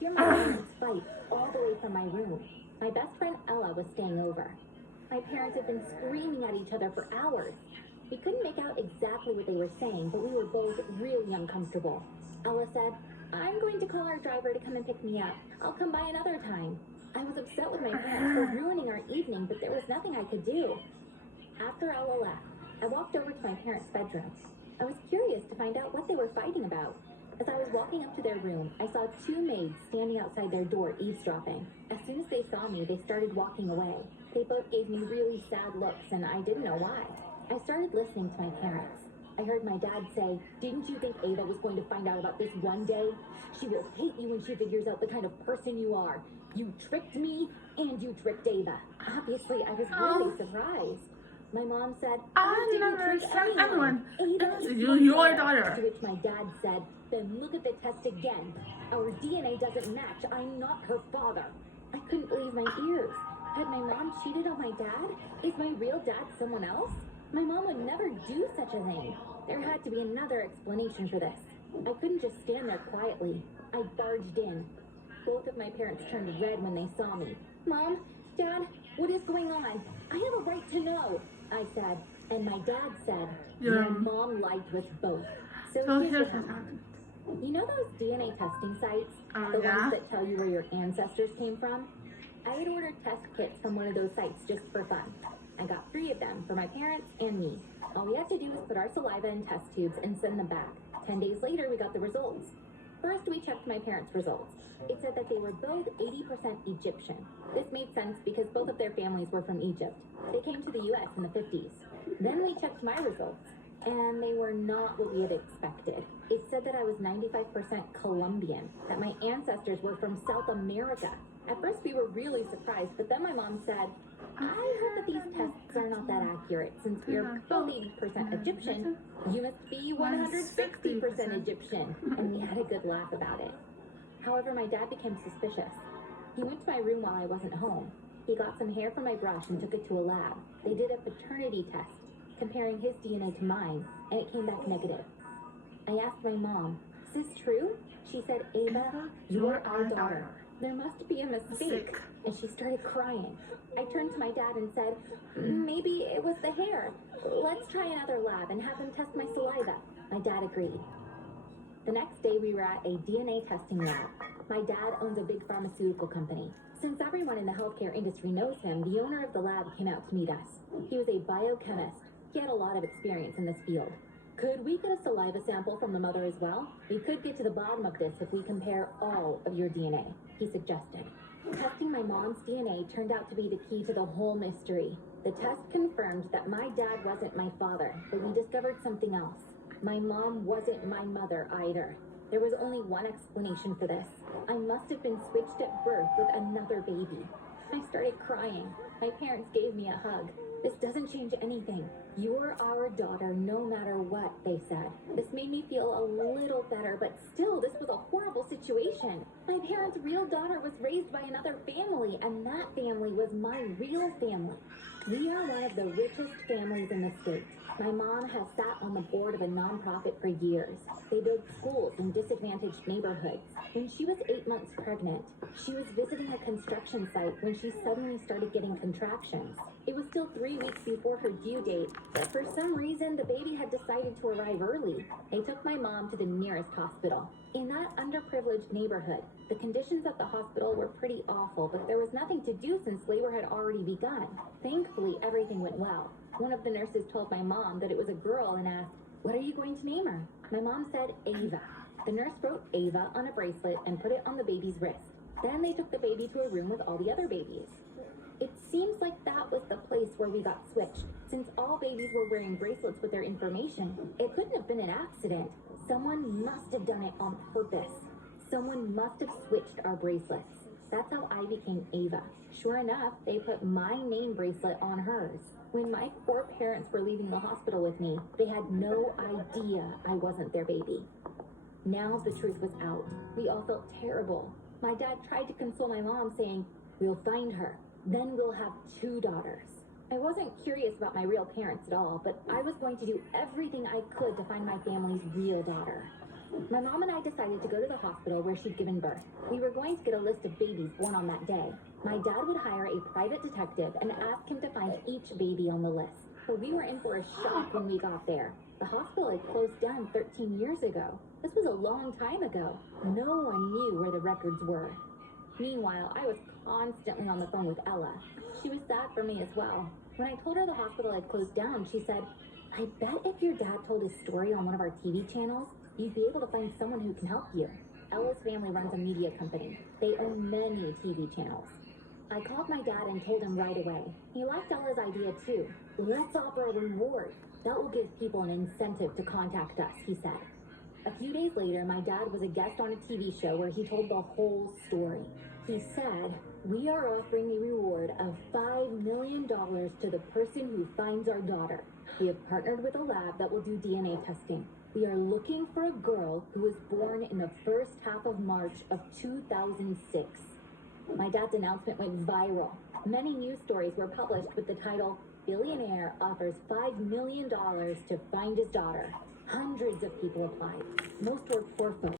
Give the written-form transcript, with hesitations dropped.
hear my parents fight all the way from my room. My best friend Ella was staying over. My parents had been screaming at each other for hours. We couldn't make out exactly what they were saying, but we were both really uncomfortable. Ella said, "I'm going to call our driver to come and pick me up. I'll come by another time." I was upset with my parents for ruining our evening, but there was nothing I could do. After Ella left, I walked over to my parents' bedroom. I was curious to find out what they were fighting about. As I was walking up to their room, I saw two maids standing outside their door eavesdropping. As soon as they saw me, they started walking away. They both gave me really sad looks, and I didn't know why. I started listening to my parents. I heard my dad say, "Didn't you think Ava was going to find out about this one day? She will hate you when she figures out the kind of person you are. You tricked me, and you tricked Ava." Obviously, I was really surprised. My mom said, "I didn't trick anyone. Ava, your daughter." To which my dad said, "Then look at the test again. Our DNA doesn't match. I'm not her father." I couldn't believe my ears. Had my mom cheated on my dad? Is my real dad someone else? My mom would never do such a thing. There had to be another explanation for this. I couldn't just stand there quietly. I barged in. Both of my parents turned red when they saw me. "Mom, Dad, what is going on? I have a right to know," I said. And my dad said, "Your mom lied to us both." So here's what happened. You know those DNA testing sites? The ones that tell you where your ancestors came from? I had ordered test kits from one of those sites just for fun. I got 3 of them for my parents and me. All we had to do was put our saliva in test tubes and send them back. 10 days later, we got the results. First, we checked my parents' results. It said that they were both 80% Egyptian. This made sense because both of their families were from Egypt. They came to the US in the 50s. Then we checked my results, and they were not what we had expected. It said that I was 95% Colombian, that my ancestors were from South America. At first, we were really surprised, but then my mom said, "I heard that these tests are not that accurate. Since we are both 80% Egyptian, you must be 160% Egyptian." And we had a good laugh about it. However, my dad became suspicious. He went to my room while I wasn't home. He got some hair from my brush and took it to a lab. They did a paternity test, comparing his DNA to mine, and it came back negative. I asked my mom, "Is this true?" She said, "Ava, you're our daughter. There must be a mistake." And she started crying. I turned to my dad and said, "Maybe it was the hair. Let's try another lab and have them test my saliva." My dad agreed. The next day, we were at a DNA testing lab. My dad owns a big pharmaceutical company. Since everyone in the healthcare industry knows him, the owner of the lab came out to meet us. He was a biochemist. He had a lot of experience in this field. "Could we get a saliva sample from the mother as well? We could get to the bottom of this if we compare all of your DNA," he suggested. Testing my mom's DNA turned out to be the key to the whole mystery. The test confirmed that my dad wasn't my father, but we discovered something else. My mom wasn't my mother either. There was only one explanation for this. I must have been switched at birth with another baby. I started crying. My parents gave me a hug. "This doesn't change anything. You're our daughter no matter what," they said. This made me feel a little better, but still, this was a horrible situation. My parents' real daughter was raised by another family, and that family was my real family. We are one of the richest families in the state. My mom has sat on the board of a nonprofit for years. They build schools in disadvantaged neighborhoods. When she was 8 months pregnant, she was visiting a construction site when she suddenly started getting contractions. It was still 3 weeks before her due date, but for some reason, the baby had decided to arrive early. They took my mom to the nearest hospital. In that underprivileged neighborhood, the conditions at the hospital were pretty awful, but there was nothing to do since labor had already begun. Thankfully, everything went well. One of the nurses told my mom that it was a girl and asked, "What are you going to name her?" My mom said, "Ava." The nurse wrote Ava on a bracelet and put it on the baby's wrist. Then they took the baby to a room with all the other babies. It seems like that was the place where we got switched. Since all babies were wearing bracelets with their information, it couldn't have been an accident. Someone must have done it on purpose. Someone must have switched our bracelets. That's how I became Ava. Sure enough, they put my name bracelet on hers. When my 4 parents were leaving the hospital with me, they had no idea I wasn't their baby. Now the truth was out. We all felt terrible. My dad tried to console my mom, saying, "We'll find her. Then we'll have 2 daughters." I wasn't curious about my real parents at all, but I was going to do everything I could to find my family's real daughter. My mom and I decided to go to the hospital where she'd given birth. We were going to get a list of babies born on that day. My dad would hire a private detective and ask him to find each baby on the list. So we were in for a shock when we got there. The hospital had closed down 13 years ago. This was a long time ago. No one knew where the records were. Meanwhile, I was constantly on the phone with Ella. She was sad for me as well. When I told her the hospital had closed down, she said, "I bet if your dad told his story on one of our TV channels, you'd be able to find someone who can help you." Ella's family runs a media company. They own many TV channels. I called my dad and told him right away. He liked Ella's idea too. "Let's offer a reward. That will give people an incentive to contact us," he said. A few days later, my dad was a guest on a TV show where he told the whole story. He said, "We are offering a reward of $5 million to the person who finds our daughter. We have partnered with a lab that will do DNA testing. We are looking for a girl who was born in the first half of March of 2006. My dad's announcement went viral. Many news stories were published with the title, "Billionaire offers $5 million to find his daughter." Hundreds of people applied. Most were poor folks.